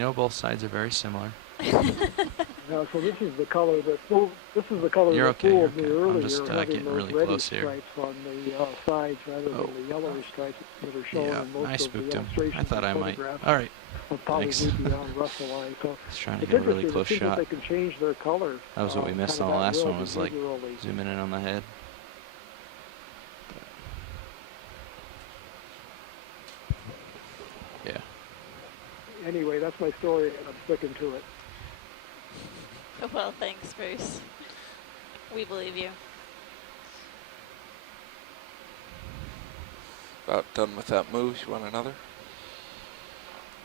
know both sides are very similar. Now, so this is the color that fooled, You're that okay, fooled you're me okay. I'm earlier, just having getting those really reddish close here. stripes on the sides rather than the yellowish stripes that are shown Yeah, in most I of the spooked him. illustrations I thought I and might. photographs All right. of Thanks. Polynesian beyond Russell line. So Just trying to it's get a really interesting. close It seems shot. that they can change their color. That was what we missed on the last one, was like zooming in on the head. Yeah. Anyway, that's my story, and I'm sticking to it. Well, thanks, Bruce. We believe you. About done with that move. You want another?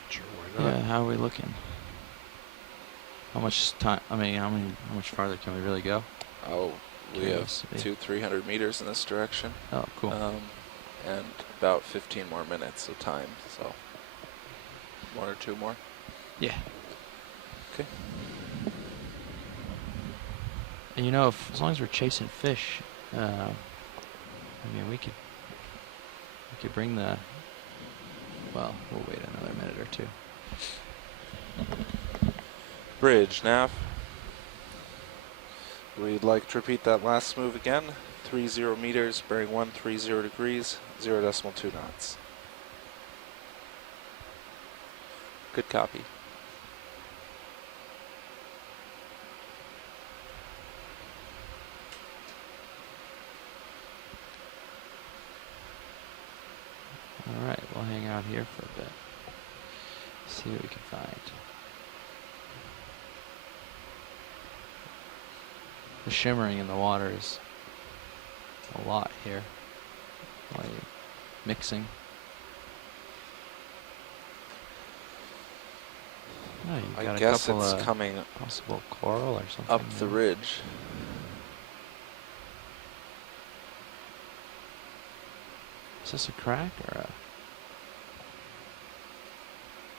Sure, why not? Yeah, how are we looking? How much time, how much farther can we really go? Oh, we have Curiosity. 300 meters in this direction. Oh, cool. And about 15 more minutes of time, so 1 or 2 more. Yeah. Okay. And you know, as long as we're chasing fish, I mean, we could bring the, well, we'll wait another minute or two. Bridge, nav. We'd like to repeat that last move again. 30 meters, bearing 130 degrees, 0.2 knots. Good copy. All right, we'll hang out here for a bit. See what we can find. The shimmering in the water is a lot here. Like mixing. Oh, you got I a guess couple it's of coming possible coral or something. up the ridge. Is this a crack or a?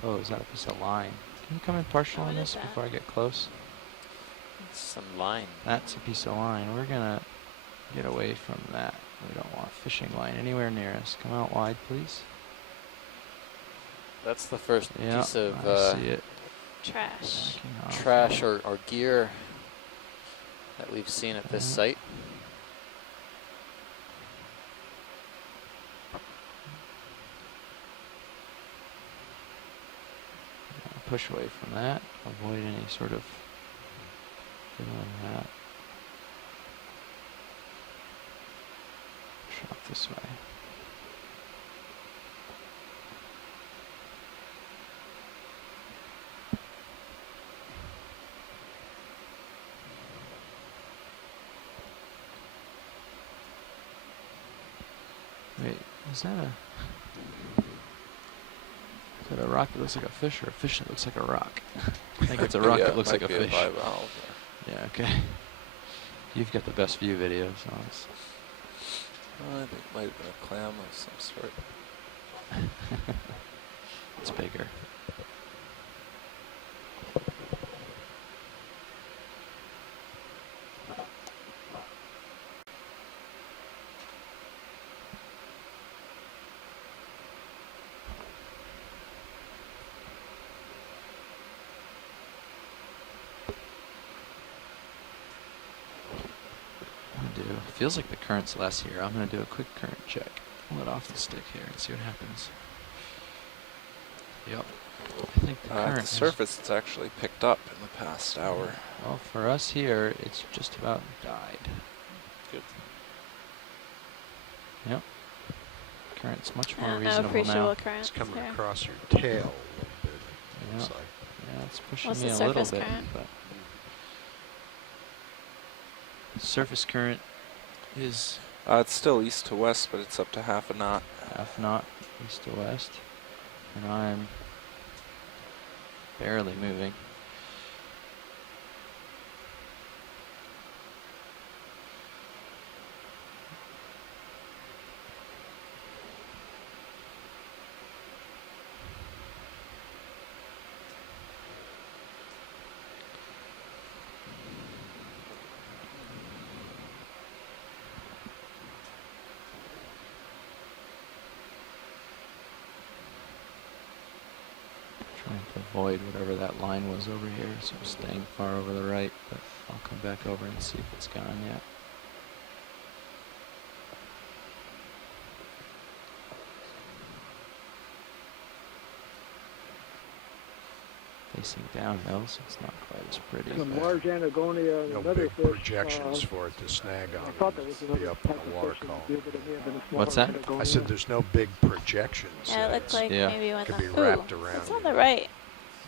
Oh, is that a piece of line? Can you come in partial on this before I get close? Some line. That's a piece of line. We're gonna get away from that. We don't want fishing line anywhere near us. Come out wide, please. That's the first piece of I see it. Trash. Trash or gear that we've seen at this site. Push away from that. Avoid any sort of feeling that. Push off this way. Wait, is that a rock that looks like a fish or a fish that looks like a rock? I think it's a rock that looks like a fish. Yeah, okay. You've got the best view videos on this. I think it might have been a clam of some sort. It's bigger. Feels like the current's less here. I'm going to do a quick current check. Pull it off the stick here and see what happens. Yep. I think the current. The surface it's actually picked up in the past hour. Well, for us here, it's just about died. Good. Yep. Current's much more reasonable appreciable now. current. It's coming there. across your tail a little bit. Yeah. Looks like. Yeah, it's pushing What's me the a little surface bit, current? but surface current is It's still east to west, but it's up to half a knot. half knot east to west, and I'm barely moving. avoid whatever that line was over here, so I'm staying far over the right, but I'll come back over and see if it's gone yet. Facing downhill, so it's not quite as pretty. Some but- large anagonia and No another big fish. projections for it to snag I on. thought that was It'd another be up type in the of water fish in column. the view, but it may have been a smaller What's that? anagonia. I said there's no big projections. Yeah, it looked like Yeah. maybe when Could the be wrapped ooh, around it's on you. the right.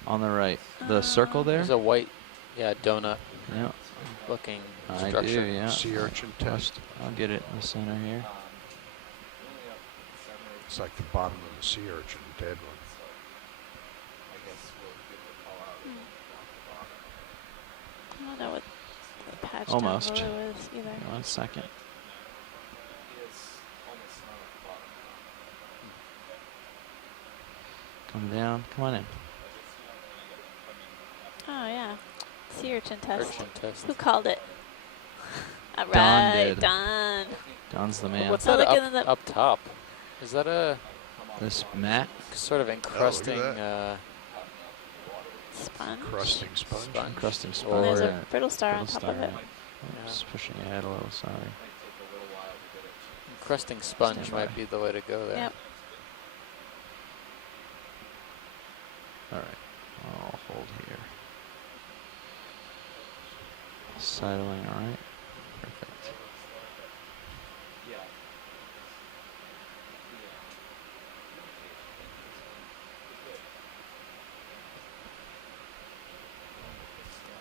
On the right. The circle there? There's a white, yeah, donut Yeah, looking I structure. do, yeah. Sea urchin test. I'll get it in the center here. It's like the bottom of the sea urchin, dead one. I don't know what the patch Almost. down below is either. 1 second. Come down. Come on in. Oh yeah, sea urchin test. Urchin test. Who called it? All Don right, did. Don. Don's the man. What's Oh, that look up, at the- up top? Is that a This mat? sort of encrusting that. Sponge. Crusting sponge. sponge? Encrusting Or- sponge. There's yeah. a brittle star on Brittle top of star, it. yeah. Just pushing ahead a little, sorry. Encrusting sponge Stand by. might be the way to go there. Yep. Alright, I'll hold here. Sidling, alright. Perfect.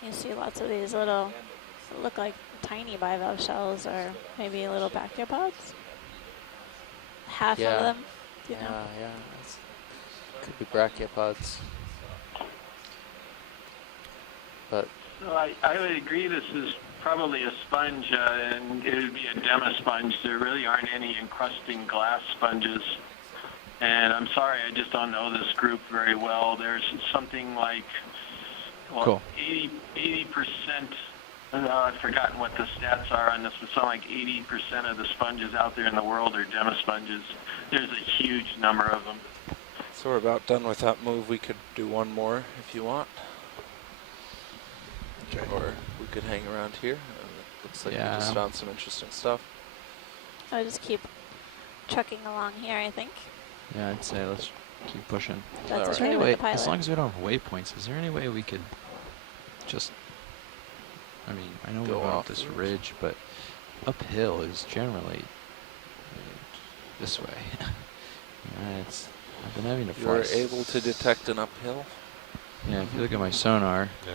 You see lots of these little, look like tiny bivalve shells or maybe little brachiopods. Half Yeah. of them, you know. Yeah, that's, could be brachiopods. But So I would agree this is probably a sponge, and it would be a dema sponge. There really aren't any encrusting glass sponges. And I'm sorry, I just don't know this group very well. There's something like, well, Cool. 80%, I've forgotten what the stats are on this, but something like 80% of the sponges out there in the world are dema sponges. There's a huge number of them. So we're about done with that move. We could do one more if you want. Okay. Or we could hang around here. It looks like Yeah. we just found some interesting stuff. I'll just keep trucking along here, I think. Yeah, I'd say let's keep pushing. That's Is there okay any with way, the pilot. as long as we don't have waypoints, is there any way we could just, I mean, I know we're Go going up off this the ridge. ridge, but uphill is generally this way. I've been having to You were fly. able to detect an uphill. Yeah, if you look at my sonar, Yeah.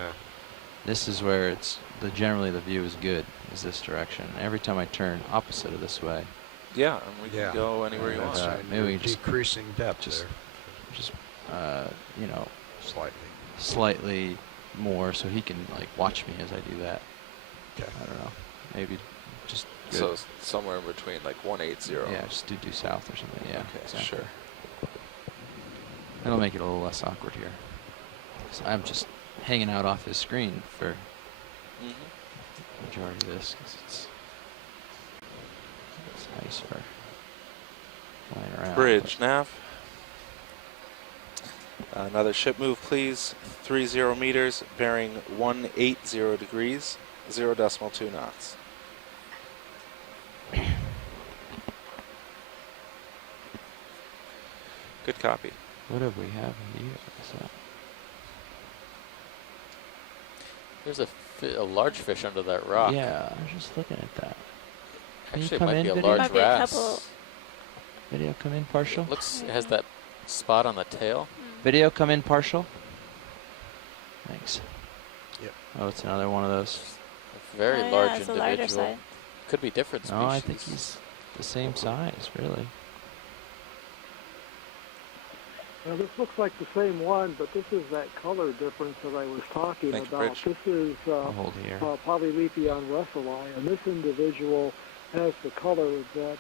this is where it's, generally the view is good, is this direction. Every time I turn opposite of this way, Yeah, and we Yeah. can go anywhere you Yeah, want. that's right. Maybe we can just- decreasing depth just- there just, you know, slightly. slightly more so he can like watch me as I do that. Okay. I don't know. Maybe just good. So somewhere in between, like 180. Yeah, just do due south or something. Yeah, Okay, exactly. sure. That'll make it a little less awkward here. 'Cause I'm just hanging out off his screen for Mm-hmm. the majority of this because it's nice for flying around. Bridge, nav. Another ship move, please. 30 meters, bearing 180 degrees, 0.2 knots. Good copy. What have we have here? What's that? there's a large fish under that rock. Yeah, I was just looking at that. Can you Actually, it come might in, be a video? large Might be a wrasse. couple- Video come in partial. It has that spot on the tail. Video come in partial. Thanks. Yep. Oh, it's another one of those. A very Oh, large yeah, it's the individual. larger side. Could be different species. No, I think he's the same size, really. Now, this looks like the same one, but this is that color difference that I was talking Thank you, about. Rich. This is I'll hold here. Polylepion russellii, and this individual has the color that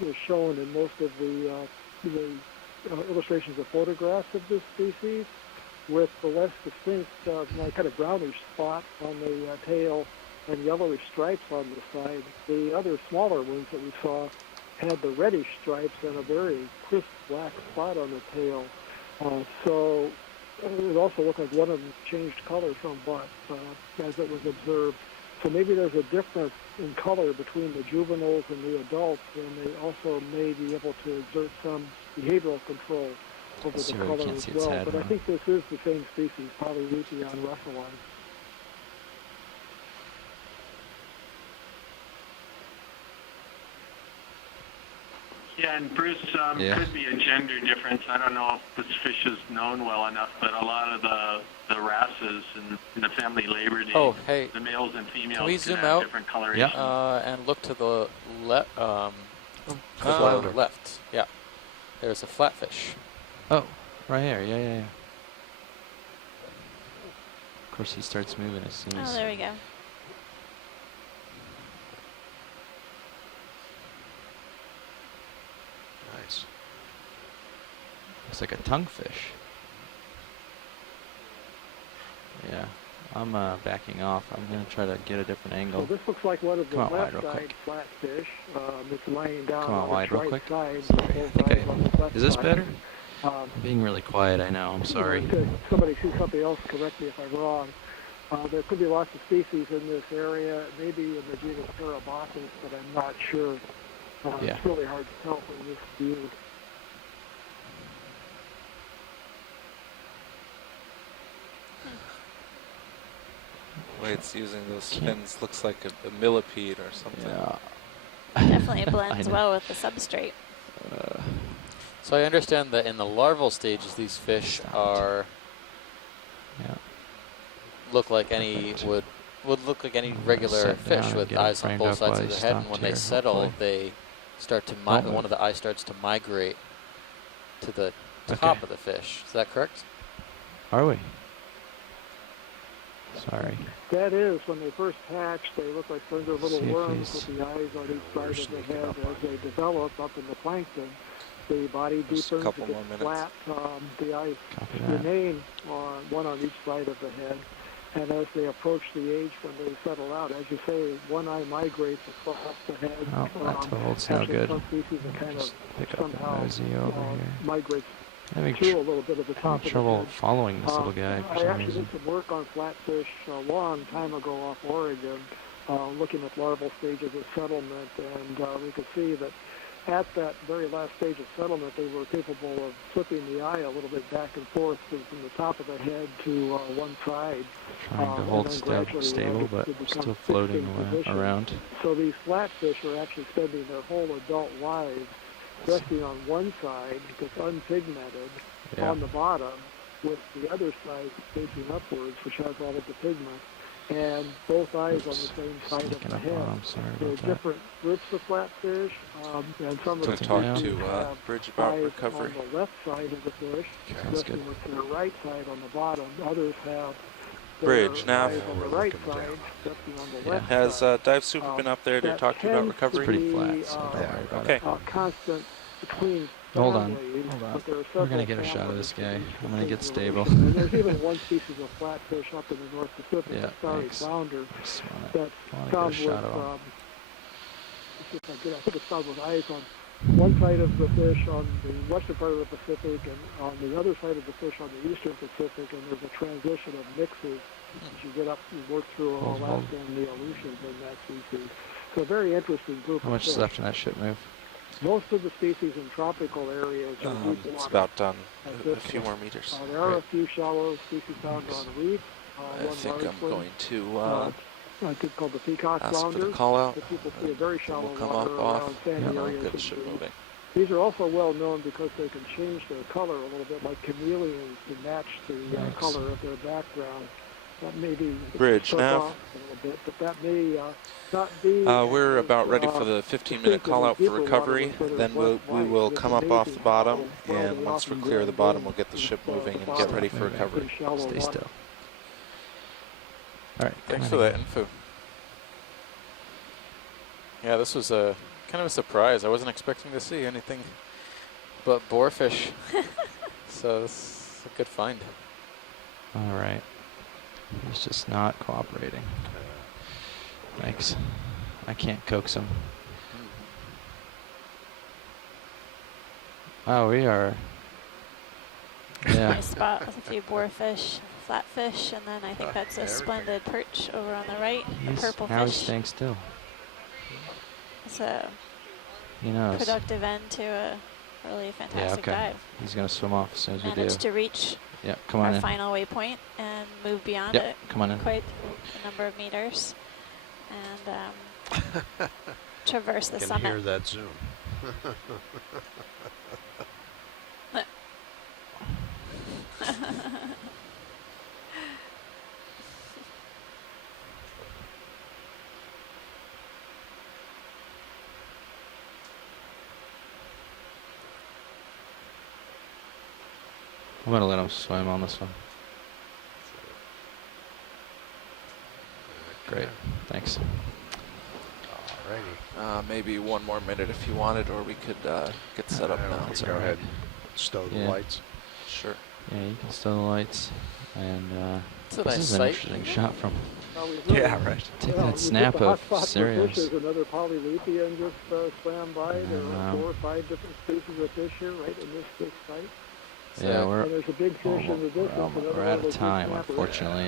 is shown in most of the illustrations of photographs of this species, with the less distinct kind of brownish spot on the tail and yellowish stripes on the side. The other smaller ones that we saw had the reddish stripes and a very crisp black spot on the tail. So it also looked like one of them changed color somewhat as it was observed. So maybe there's a difference in color between the juveniles and the adults, and they also may be able to exert some behavioral control over the See where you color can't as see its well. head, But I huh? think this is the same species, probably Rhepion russelli. Yeah, and Bruce, Yeah. could be a gender difference. I don't know if this fish is known well enough, but a lot of the wrasses in the family Labradie, Oh, hey, the males and females we can zoom have out? different coloration. and look to the left. flounder. Left. Yeah. There's a flatfish. Oh, right here. Yeah, yeah, yeah. Of course, he starts moving as soon Oh, as. there we go. Nice. Looks like a tonguefish. Yeah, I'm backing off. I'm gonna try to get a different So angle. this looks like one of the Come on, wide left real side quick. flatfish. It's laying down Come on, on wide its real right quick. side. Sorry, with I both think eyes on the left Is this side. better? Um, I'm being really quiet. I know. I'm sorry. If somebody sees something else, correct me if I'm wrong. There could be lots of species in this area, maybe in the genus Parabatus, but I'm not sure. Yeah. It's really hard to tell from this view. The way it's using those fins looks like a millipede or something. Yeah. Definitely I blends know. well with the substrate. So I understand that in the larval stages, these fish are Yeah. look like any would look like any regular sit down fish and with get 'em eyes on framed both up sides while of he their head, and stopped when they here, settle, hopefully. they start to Don't one of the eyes starts to migrate to the top Okay. of the fish. Is that correct? Are we? Sorry. That is, when they first hatch, they look like slender little See if worms he's- with the eyes on each We're side of the sneaking head. up on As they develop up in the plankton, the body Just a deepens, couple it more gets minutes. flat. The eyes Copy that. remain one on each side of the head. And as they approach the age when they settle out, as you say, one eye migrates across the head. Oh, that holds no Actually, good. some species are kind Just of pick up the somehow nosy over here. migrates Having through a little bit of the top having of the trouble head. following this little guy I for some actually reason. did some work on flatfish a long time ago off Oregon, looking at larval stages of settlement, and we could see that at that very last stage of settlement, they were capable of flipping the eye a little bit back and forth from the top of the head to one side. Trying to and hold then stable, gradually, but they become still fixed floating in position. around. So these flatfish are actually spending their whole adult lives resting on one side that's unpigmented Yeah. on the bottom, with the other side facing upwards, which has all of the pigment, and both eyes on the same side of Sneaking the up head. on him. Sorry There are about that. different groups of flatfish, and some of Gonna the talk down. species to have Bridge about eyes recovery. on the left side of the fish, Sounds resting good. with their right side on the bottom. Others have their Bridge, nav. eyes on the We're right looking side, down. resting on the Yeah. left Has side. Dive Super been up there to That talk to you about tends to recovery? Pretty be, flat, so don't worry about Okay. it. Constant between Hold on, families, hold on. but there are We're several gonna get a shot of families this guy. with I'm gonna get distinct stable. relations. And there's even one species of flatfish up in the North Pacific, Yeah, a starry thanks. flounder, Just wanna that's get a found with, shot of him. I think it's found with eyes on one side of the fish on the western part of the Pacific and on the other side of the fish on the eastern Pacific, and there's a transition of mixes as you get up and work through Hold, Alaska and the Aleutians in that species. So a very interesting group How of much fish. is left in that ship move? Most of the species in tropical areas are deep It's water. about done. At A this few point. more meters. There are a Great. few shallow species found on reef. I One think large I'm one, going to I think called the peacock ask for the flounder. call out. But people see a very shallow We'll come water up around off. sandy Yeah, areas. Get the of ship reef. moving. These are also well known because they can change their color a little bit, like chameleons, to match the Thanks. color of their background. That may be Bridge, took nav. off a little bit, but that may not be. We're as, about ready for the 15-minute distinctive call in out for deeper recovery. water, but Then it's we less white. will It's come up off the amazing bottom, how well and they once we often clear the blend bottom, in we'll get the with, ship moving the and get bottom. ready for Moving. recovery. Pretty shallow Stay water. still. All right. Thanks come for on that in. info. Yeah, this was a kind of a surprise. I wasn't expecting to see anything but boarfish. So this is a good find. All right. He's just not cooperating. Thanks. I can't coax him. Oh, we are Yeah. Nice spot with a few boarfish, flatfish, and then I think that's a everything. splendid perch over on the right, a He's, purple now he's fish. staying still. It's a He knows. productive end to a really Yeah, fantastic okay. dive. He's going to swim off as soon as we do. Managed to reach Yeah, come on our in. final waypoint and move beyond Yep, it come on in. quite a number of meters and traverse the I can summit. hear that zoom. I'm going to let him swim on this one. Great. Thanks. Alrighty. Maybe one more minute if you wanted, or we could get set up now. It's Go all ahead. right. Stow the Yeah. lights. Sure. Yeah, you can stow the lights. And It's a this nice is an sight. interesting shot from. We really- Right. Take well, that we snap hit the of hot spot for cereals. fish. There's another polylepian just swam by. There are 4 or 5 different species of fish here right in this site. Yeah, And we're there's a big fish in the distance. another we're one out of of those big time, snappers. unfortunately.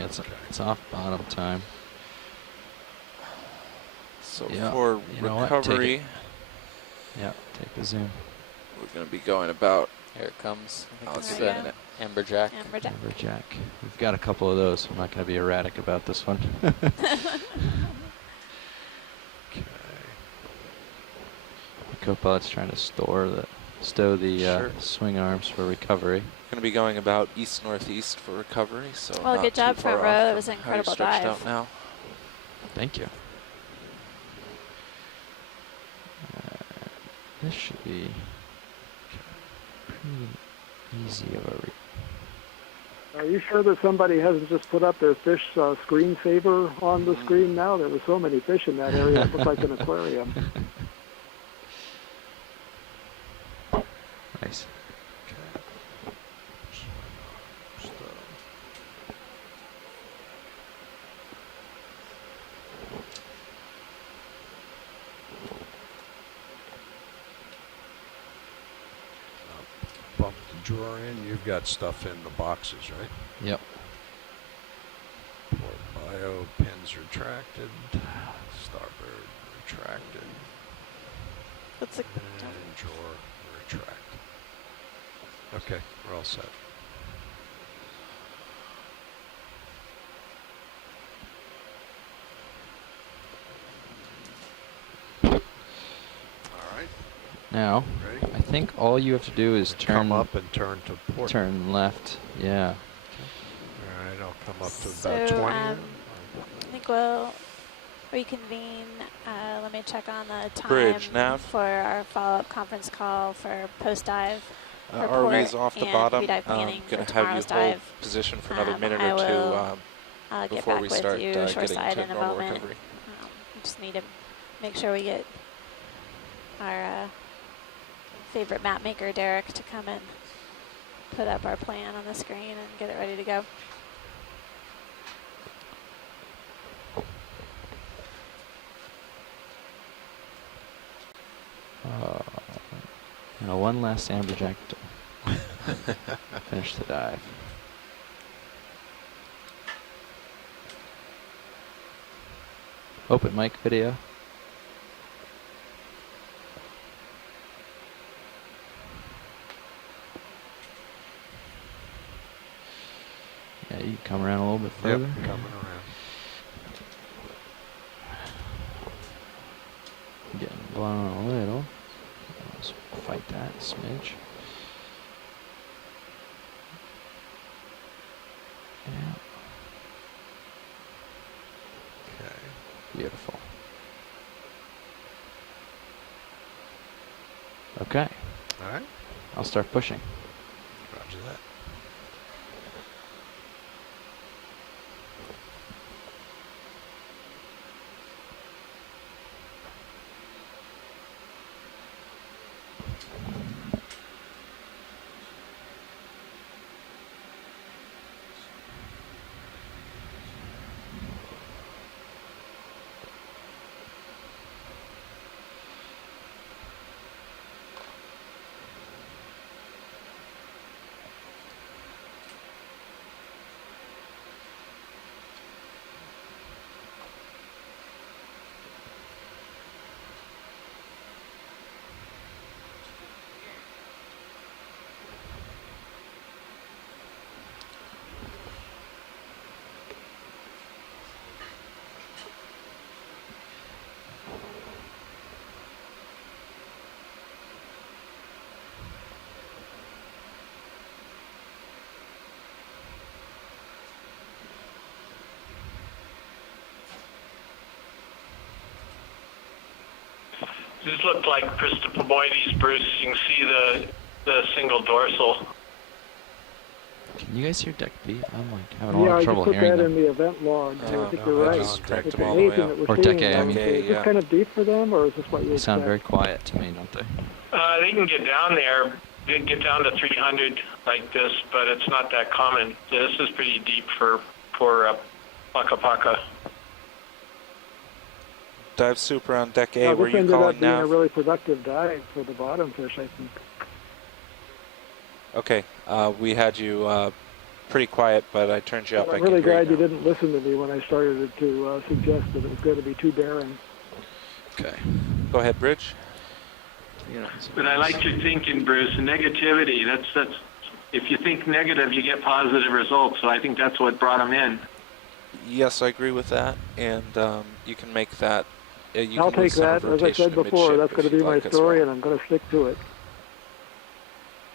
It's off bottom time. So Yeah, for you know what? Take recovery, it. Yeah, take the zoom. we're going to be going about. Here it comes. I think I'll it's give the it a minute. amberjack. Amberjack. Amberjack. We've got a couple of those. I'm not going to be erratic about this one. Okay. The co-pilot's trying to stow the Sure. swing arms for recovery. Going to be going about east-northeast for recovery, so Well, not good job, too far front row. off That from was an how you're incredible stretched dive. out now. Thank you. This should be pretty easy of a Are you sure that somebody hasn't just put up their fish screensaver on the screen now? There were so many fish in that area. It looked like an aquarium. nice. Bump the drawer in. You've got stuff in the boxes, right? Yep. Port bio, pins retracted, starboard retracted, What's the and drawer retract. Okay, we're all set. All right, Now, ready? I think all you have to do is Come up and turn to port. turn left. Yeah. All right, I'll come up to So, about 20. I think we'll reconvene. Let me check on the time Bridge, nav. for our follow-up conference call for post-dive. ROV's off the and bottom. pre-dive planning Going for to have you tomorrow's hold dive. position for another minute I or two will, get before back we with start you getting shoreside to in a normal moment. recovery. We just need to make sure we get our favorite map maker, Derek, to come and put up our plan on the screen and get it ready to go. Now one last amberjack to finish the dive. Open mic video. Yeah, you can come around a little bit Yep, further. coming around. Getting blown a little. Let's fight that a smidge. Yeah, Okay. beautiful. Okay, All right. I'll start pushing. Roger that. These look like Christopomoides, Bruce. You can see the single dorsal. Can you guys hear deck B? I'm like having a lot Yeah, of I trouble just put hearing that them. in the event log. I Oh, think no, you're I right. just cranked It's them all the way amazing up. that we're Or seeing deck A, them. I mean. Is this Yeah. kind of deep for them, or is this what you They expect? sound very quiet to me, don't they? They can get down there. They can get down to 300 like this, but it's not that common. This is pretty deep for Paka Paka. Dive super on deck A. Yeah, Were this you ended up calling being a nav? really productive dive for the bottom fish, I think. Okay, we had you pretty quiet, but I turned you up. I'm I really can hear glad you now. didn't listen to me when I started to suggest that it was going to be too barren. Okay. Go ahead, Bridge. But I like your thinking, Bruce. Negativity. That's. If you think negative, you get positive results. So I think that's what brought them in. Yes, I agree with that, and you can make that. You I'll can lose take some of that. As I rotation said to before, midship that's going if to be you'd my like as story, well. and I'm going to stick to it.